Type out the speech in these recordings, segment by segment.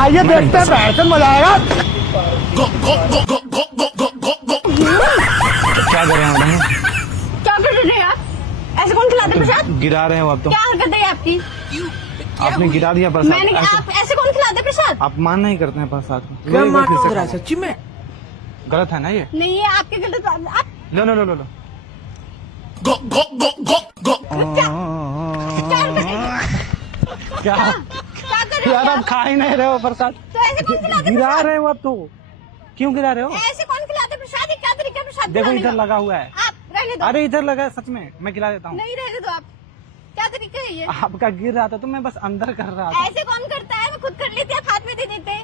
आइए देखते हैं पैसे मजा आएगा। क्या कर रहे हैं मैडम? क्या कर रहे हैं आप? ऐसे कौन खिलाते प्रसाद? गिरा रहे हो आप तो। क्या हरकत है आपकी? आपने गिरा दिया प्रसाद। मैंने आप ऐसे कौन खिलाते प्रसाद? आप मान नहीं करते हैं प्रसाद को। क्या ले, मान फिर से रहा है खाओ। सच्ची में? गलत है ना ये? नहीं है आपके गलत। आप लो लो लो लो लो। क्या क्या कर रहे यार हो आप खा ही नहीं रहे हो प्रसाद। तो ऐसे कौन खिलाते गिरा प्रसाद? रहे हो आप तो। क्यों गिरा रहे हो? ऐसे कौन खिलाते प्रसाद? ये क्या तरीका है प्रसाद देखो खिलाने इधर का? लगा हुआ है। आप रहने दो। अरे इधर लगा है सच में, मैं खिला देता हूँ। नहीं रहने दो आप। क्या तरीका है ये? आपका गिर रहा था तो मैं बस अंदर कर रहा था। ऐसे कौन करता है? मैं खुद कर लेती, आप हाथ में दे देते।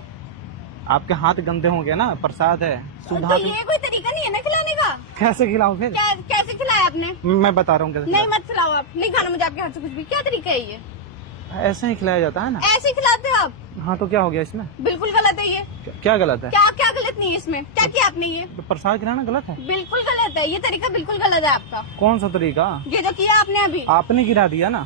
आपके हाथ गंदे होंगे ना, प्रसाद है सुधा। तो ये कोई तरीका नहीं है ना खिलाने का। कैसे खिलाओ फिर? कैसे खिलाया आपने? मैं बता रहा हूँ कैसे नहीं खिलाओ। मत खिलाओ आप। नहीं खाना मुझे आपके हाथ से कुछ भी। क्या तरीका है ये? ऐसे ही खिलाया जाता है ना। ऐसे खिलाते हो आप? हाँ तो क्या हो गया इसमें? बिल्कुल गलत है ये। क्या गलत है? क्या क्या गलत नहीं है इसमें? क्या किया आपने ये? तो प्रसाद खिलाना गलत है? बिल्कुल गलत है ये तरीका, बिल्कुल गलत है आपका। कौन सा तरीका? ये जो किया आपने अभी आपने गिरा दिया ना।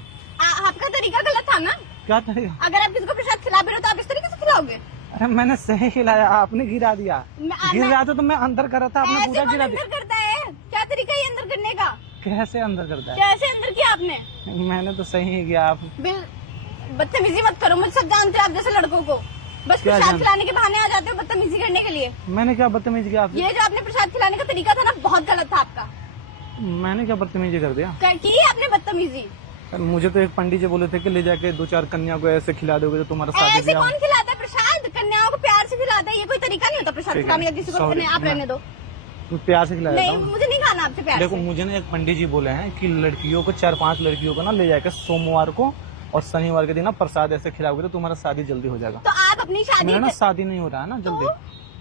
आपका तरीका गलत था ना। क्या तरीका? अगर आप किसी को प्रसाद खिला भी रहे हो तो आप इस तरीके से खिलाओगे? अरे मैंने सही खिलाया, आपने गिरा दिया। गिर रहा था तो मैं अंदर कर रहा था, आपने ऐसे पूरा कौन गिरा अंदर दिया। करता है? क्या तरीका है ये अंदर करने का? कैसे अंदर करता है? कैसे अंदर किया आपने? मैंने तो सही ही किया। आप बिल बदतमीजी मत करो, मुझे सब जानते हो आप जैसे लड़कों को। बस क्या प्रसाद जानते? खिलाने के बहाने आ जाते हो बदतमीजी करने के लिए। मैंने क्या बदतमीजी किया आपसे? ये जो आपने प्रसाद खिलाने का तरीका था ना, बहुत गलत था आपका। मैंने क्या बदतमीजी कर दिया? की है आपने बदतमीजी। मुझे तो एक पंडित जी बोले थे कि ले जाके 2-4 कन्या को ऐसे खिला दोगे तो तुम्हारा शादी ऐसे ब्याह कौन खिलाता है प्रसाद? कन्याओं को प्यार से खिलाता है, ये कोई तरीका नहीं होता प्रसाद ठीक है। खिलाने का किसी को। Sorry, आप रहने दो। हो। प्यार से खिलाया नहीं जाता हूँ। मुझे नहीं खाना आपसे प्यार देखो से। मुझे ना एक पंडित जी बोले हैं कि लड़कियों को 4-5 लड़कियों को ना ले जाकर सोमवार को और शनिवार के दिन ना प्रसाद ऐसे खिलाओगे तो तुम्हारा शादी जल्दी हो जाएगा। तो आप अपनी शादी मेरा ना शादी नहीं हो रहा है ना जल्दी,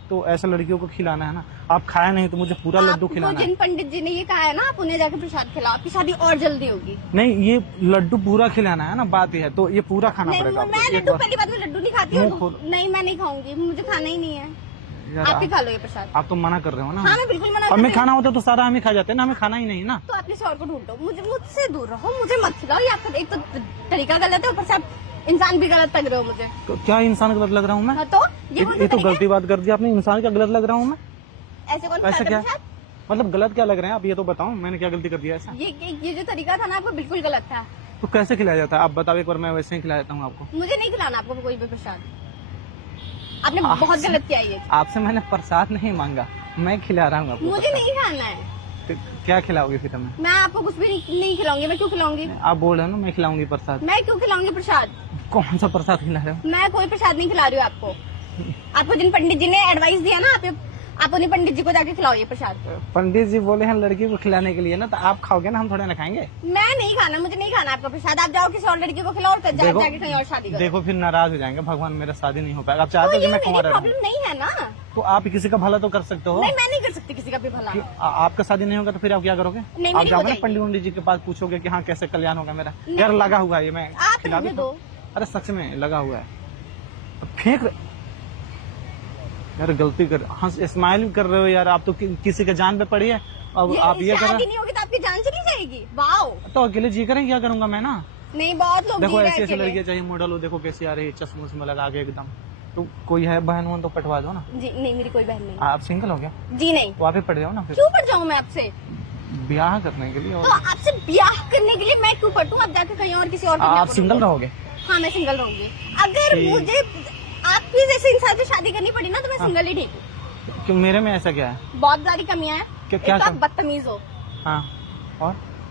तो ऐसे लड़कियों को खिलाना है ना। आप खाया नहीं तो मुझे पूरा लड्डू आपको खिलाना है। जिन पंडित जी ने ये कहा है ना, आप उन्हें जाके प्रसाद खिलाओ, आपकी शादी और जल्दी होगी। नहीं ये लड्डू पूरा खिलाना है ना, बात ये है, तो ये पूरा खाना नहीं पड़ेगा आपको। मैं एक लड्डू बार- पहली बात में लड्डू नहीं खाती मुंह हूँ। खोल। नहीं मैं नहीं खाऊंगी, मुझे खाना ही नहीं है। यार, आप ही खा लो ये प्रसाद। आप तो मना कर रहे हो ना। हाँ मैं बिल्कुल मना हमें कर रही हूँ। खाना होता तो सारा हमें खा जाते हैं ना, हमें खाना ही नहीं ना। तो आप किसी और को ढूंढो, मुझसे दूर रहो, मुझे मत खिलाओ। ये आपका एक तो तरीका गलत है, ऊपर से आप इंसान भी गलत लग रहे हो मुझे। तो क्या इंसान गलत लग रहा हूँ मैं? हाँ, तो ये कौन सा तो तरीका है? गलती बात कर दी आपने, इंसान का गलत लग रहा हूँ मैं। ऐसे कौन ऐसा खिलाता क्या? है प्रसाद? मतलब गलत क्या लग रहे हैं आप, ये तो बताओ, मैंने क्या गलती कर दिया ऐसा? ये जो तरीका था ना आपको बिल्कुल गलत था। तो कैसे खिलाया जाता है आप बताओ एक बार, मैं वैसे ही खिला देता हूँ आपको। मुझे नहीं खिलाना आपको कोई भी प्रसाद। आपने आपसे- बहुत गलत किया ये। आपसे मैंने प्रसाद नहीं मांगा, मैं खिला रहा हूँ आपको। मुझे नहीं खाना है। तो क्या खिलाओगे फिर हमें? मैं आपको कुछ भी नहीं खिलाऊंगी। मैं क्यों खिलाऊंगी? आप बोल रहे हो ना मैं खिलाऊंगी प्रसाद। मैं क्यों खिलाऊंगी प्रसाद? कौन सा प्रसाद खिला रहे हो? मैं कोई प्रसाद नहीं खिला रही हूँ आपको। आपको जिन पंडित जी ने एडवाइस दिया ना, आप उन्हीं पंडित जी को जाके खिलाओ ये प्रसाद। पंडित जी बोले हैं लड़की को खिलाने के लिए ना, तो आप खाओगे ना, हम थोड़े ना खाएंगे। मैं नहीं खाना, मुझे नहीं खाना आपका प्रसाद। आप जाओ किसी और लड़की को खिलाओ और देखो- जाके कहीं और शादी करो। देखो फिर नाराज हो जाएंगे, भगवान मेरा शादी नहीं हो पाएगा। आप तो चाहते हो ये कि मैं मेरी कुंवारा रहूं? प्रॉब्लम नहीं है ना। तो आप किसी का भला तो कर सकते हो। नहीं मैं नहीं कर सकती किसी का भी भला। आपका शादी नहीं होगा तो फिर आप क्या करोगे? नहीं, आप मेरी हो जाओगे ना जाएगी। पंडित जी के पास, पूछोगे कि हाँ कैसे कल्याण होगा मेरा। नहीं। यार लगा हुआ है ये, मैं आप खिला रहने दूं? दो। अरे सच में लगा हुआ है, फेंक यार गलती कर। हाँ स्माइल भी कर रहे हो यार, आप तो किसी के जान पे पड़ी है। अब आप ये कर शादी रहे नहीं होगी तो आपकी जान चली जाएगी। वाओ। हो तो अकेले जी करें क्या करूंगा मैं ना। नहीं बहुत लोग देखो जी रहे ऐसी ऐसी अकेले। लड़कियां चाहिए मॉडल हो, देखो कैसी आ रही है, चश्मे उस्मे लगा के एकदम। तो कोई है बहन वहन तो पटवा दो ना। जी नहीं मेरी कोई बहन नहीं। आप सिंगल हो गया, जी नहीं। तो आप ही पट जाओ ना फिर क्यों पढ़ जाऊँ मैं आपसे? ब्याह करने के लिए। तो और आपसे ब्याह करने के लिए मैं क्यों पटूं? आप जाके कहीं और किसी और को आप ब्याह करो। सिंगल रहोगे? हाँ मैं सिंगल रहूंगी। अगर ठीक। मुझे आपकी जैसे इंसान से शादी करनी पड़ी ना तो मैं हाँ। सिंगल ही ठीक हूँ। क्यों मेरे में ऐसा क्या है? बहुत सारी कमियां हैं। क्या एक तो आप कम- बदतमीज हो, हाँ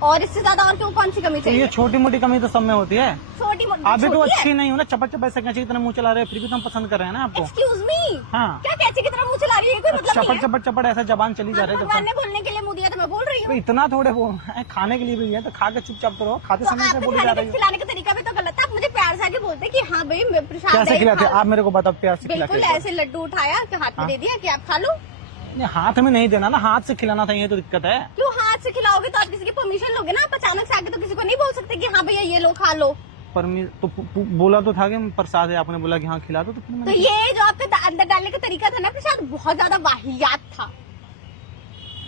और इससे ज्यादा और क्यों कौन सी कमी तो ये चाहिए? छोटी मोटी कमी तो सब में होती है। छोटी आप भी तो छोटी अच्छी है। नहीं हो ना, चपट चपट ऐसे कैसे इतना मुंह चला रहे हैं, फिर भी तो हम पसंद कर रहे हैं ना आपको। Excuse me. हाँ क्या कैसे की तरह मुंह चला रही है? कोई मतलब नहीं चपट है। चपट चपट ऐसा जबान चली जा हाँ, रही है भगवान जब ने बोलने के लिए मुंह दिया तो मैं बोल रही तो हूँ। इतना थोड़े वो है, खाने के लिए भी है तो खा के चुपचाप तो रहो, खाते तो समय से आपका बोली जा खाने रही का हो। खिलाने का तरीका भी तो गलत है। आप मुझे प्यार से आके बोलते कि हाँ भाई मैं प्रसाद कैसे है, खिलाते खा लो। आप मेरे को बताओ, प्यार से बिल्कुल खिलाते ऐसे लड्डू उठाया कि हाथ में हाँ। दे दिया कि आप खा लो। हाथ में नहीं देना ना, हाथ से खिलाना था, ये तो दिक्कत है। क्यों हाथ से खिलाओगे तो आप किसी की परमिशन लोगे ना। आप अचानक से आके तो किसी को नहीं बोल सकते कि हाँ भैया ये लो खा लो। तो बोला तो था कि प्रसाद है, आपने बोला कि हाँ खिला दो, तो फिर तो मैंने ये जो आपका अंदर डालने का तरीका था ना प्रसाद, बहुत ज्यादा वाहियात था।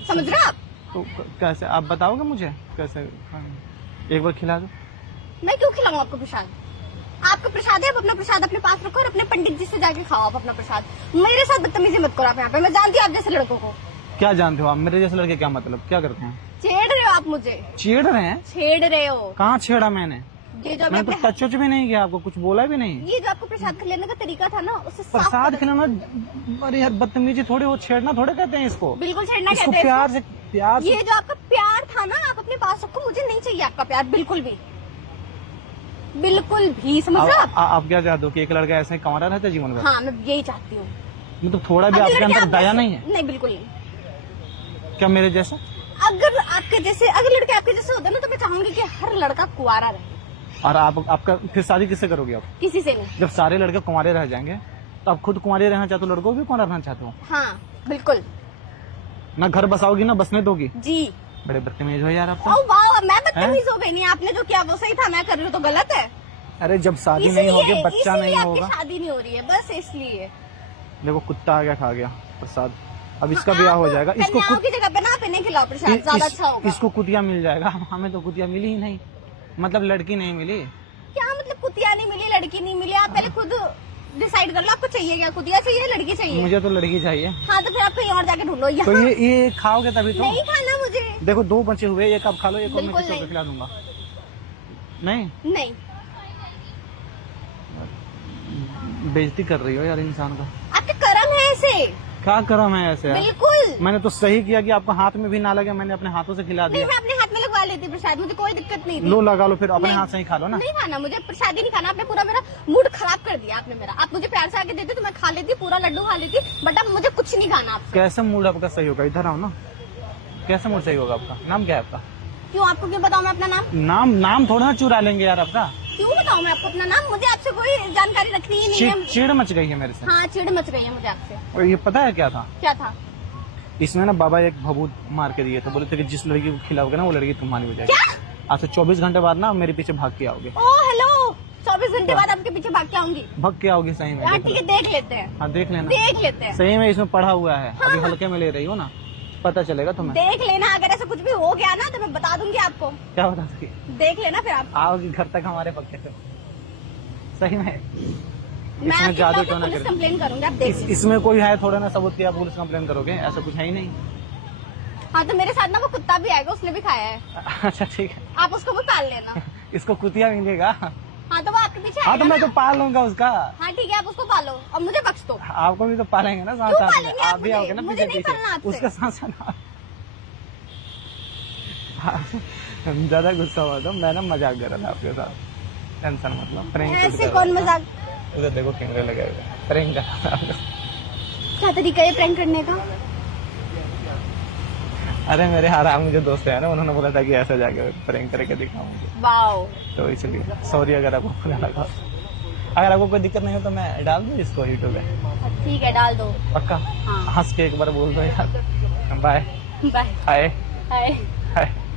समझ रहे हो आप? तो कैसे आप बताओगे मुझे कैसे एक बार खिला दो? मैं क्यों खिलाऊं आपको प्रसाद? आपका प्रसाद है, आप अपना प्रसाद अपने पास रखो और अपने पंडित जी से जाके खाओ आप अपना प्रसाद। मेरे साथ बदतमीजी मत करो आप यहाँ पे, मैं जानती हूँ आप जैसे लड़कों को। क्या जानते हो आप मेरे जैसे लड़के? क्या मतलब, क्या करते हैं? छेड़ रहे हो आप मुझे, छेड़ रहे हैं? छेड़ रहे हो। कहाँ छेड़ा मैंने? ये जो मैंने तो आपने- टच भी नहीं किया, आपको कुछ बोला भी नहीं। ये जो आपको प्रसाद खिलाने का तरीका था ना, उससे साफ प्रसाद पता- खिलाना? अरे यार बदतमीजी थोड़ी, वो छेड़ना थोड़े कहते हैं इसको। बिल्कुल छेड़ना इसको कहते हैं प्यार से, प्यार से। ये जो आपका प्यार था ना, आप अपने पास रखो, मुझे नहीं चाहिए आपका प्यार बिल्कुल भी, बिल्कुल भी, समझ रहे हो आप? आप क्या चाहते हो कि एक लड़का ऐसे ही कमारा रहता है जीवन भर? हाँ, मैं यही चाहती हूँ। मतलब थोड़ा भी अगर आपके लड़के अंदर आप दया जैसे- नहीं है नहीं, बिल्कुल नहीं। क्या मेरे जैसा? अगर आपके जैसे, अगर लड़के आपके जैसे होते ना, तो मैं चाहूंगी कि हर लड़का कुंवारा रहे। और आपका फिर शादी किससे करोगे आप? किसी से नहीं। जब सारे लड़के कुंवारे रह जाएंगे तो आप खुद कुंवारे रहना चाहते हो, लड़कों भी कुंवारा रहना चाहते हो? हाँ बिल्कुल ना घर बसाओगी ना बसने दोगी। जी। बड़े बदतमीज हो यार आप तो। ओ वाह, मैं बदतमीज हो गई? नहीं, आपने जो किया वो सही था, मैं कर रही हूँ तो गलत है। अरे जब शादी नहीं होगी, बच्चा इसलिए नहीं आपकी होगा। शादी नहीं हो रही है, बस इसलिए। देखो कुत्ता आ गया, खा गया प्रसाद। अब इसका ब्याह हो जाएगा। इसको कन्याओं की जगह पे ना आप इन्हें खिलाओ प्रसाद, ज्यादा अच्छा होगा। इसको कुतिया मिल जाएगा, हमें तो कुतिया मिली ही नहीं, मतलब लड़की नहीं मिली। क्या मतलब कुतिया नहीं मिली, लड़की नहीं मिली? आप पहले खुद डिसाइड कर लो आपको चाहिए क्या, कुतिया चाहिए लड़की चाहिए? मुझे तो लड़की चाहिए। हाँ तो फिर आप कहीं और जाके ढूंढो। तो यहाँ ये खाओगे तभी तो। नहीं खाना मुझे। देखो 2 बचे हुए, एक आप खा लो, एक और मैं बिल्कुल किसी को नहीं। खिला दूंगा। नहीं, नहीं, बेइज्जती कर रही हो यार इंसान का। आपके कर्म है ऐसे। क्या करा मैं ऐसे यार? बिल्कुल मैंने तो सही किया कि आपको हाथ में भी ना लगे, मैंने अपने हाथों से खिला नहीं, दिया। मैं अपने हाथ में लगवा लेती प्रसाद, मुझे कोई दिक्कत नहीं थी। लो लगा लो, फिर अपने नहीं। हाथ से ही खा लो ना। नहीं खाना मुझे, प्रसाद ही नहीं खाना। आपने पूरा मेरा मूड खराब कर दिया आपने मेरा। आप मुझे प्यार से आके देते तो मैं खा लेती, पूरा लड्डू खा लेती, बट अब मुझे कुछ नहीं खाना आपसे। कैसे मूड आपका सही होगा? इधर आओ ना। कैसे मूड सही होगा आपका? नाम क्या है आपका? क्यों, आपको क्यों बताऊं मैं अपना नाम? नाम थोड़ा ना चुरा लेंगे यार आपका। क्यों बताऊं मैं आपको अपना नाम? मुझे आपसे कोई जानकारी रखनी ही नहीं है। चिड़ मच गई है मेरे से। हाँ, चिड़ मच गई है मुझे आपसे। और ये पता है क्या था? क्या था? इसमें ना बाबा एक भभूत मार के दिए थे, बोले थे कि जिस लड़की को खिलाओगे ना वो लड़की तुम्हारी हो जाएगी। क्या? आज से 24 घंटे बाद ना मेरे पीछे भाग के आओगे। ओ हेलो, 24 घंटे बाद आपके पीछे भाग के आऊंगी। भाग के आओगे सही में? हाँ देख ठीक है, लो। देख लेते हैं, हाँ देख लेना, देख लेते हैं, सही में इसमें पढ़ा हुआ है। अभी हल्के में ले रही हो ना, पता चलेगा तुम्हें। देख लेना। अगर ऐसा कुछ भी हो गया ना तो मैं बता दूंगी आपको। क्या बता सके? देख लेना फिर आप। आओगी घर तक हमारे पक्के से, सही में। मैं इसमें आपके जादू खिलाफ क्यों ना पुलिस करे? कंप्लेन करूंगी, आप देख लेना। इसमें कोई है थोड़ा ना सबूत कि आप पुलिस कंप्लेन करोगे? ऐसा कुछ है ही नहीं। हाँ तो मेरे साथ ना वो कुत्ता भी आएगा, उसने भी खाया है, अच्छा ठीक है, आप उसको भी पाल लेना। इसको कुतिया मिलेगा। हाँ तो वो आपके पीछे हाँ आएगा तो मैं ना। तो पाल लूंगा उसका। हाँ ठीक है, आप उसको पालो और मुझे बख्श दो। आपको भी तो पालेंगे ना साथ क्यों साथ में। पालेंगे आप आप भी मुझे? आओगे ना मुझे पीछे नहीं पीछे, पालना आपसे। उसके साथ साथ। ज्यादा गुस्सा हुआ तो मैं ना मजाक कर रहा था आपके साथ, टेंशन मतलब प्रैंक ऐसे कौन मजाक? उधर देखो कैमरे लगे हुए, प्रैंक कर रहा था। क्या तरीका है प्रैंक करने का? अरे मेरे हराम जो दोस्त है ना, उन्होंने बोला था कि ऐसा जाके प्रैंक करके दिखाऊंगी, वाओ, तो इसलिए सॉरी अगर आपको बुरा लगा। अगर आपको कोई दिक्कत नहीं हो तो मैं डाल दूँ इसको यूट्यूब पे। ठीक है डाल दो। पक्का? हाँ। हंस के एक बार बोल दो यार, बाय बाय। हाय हाय। हाय।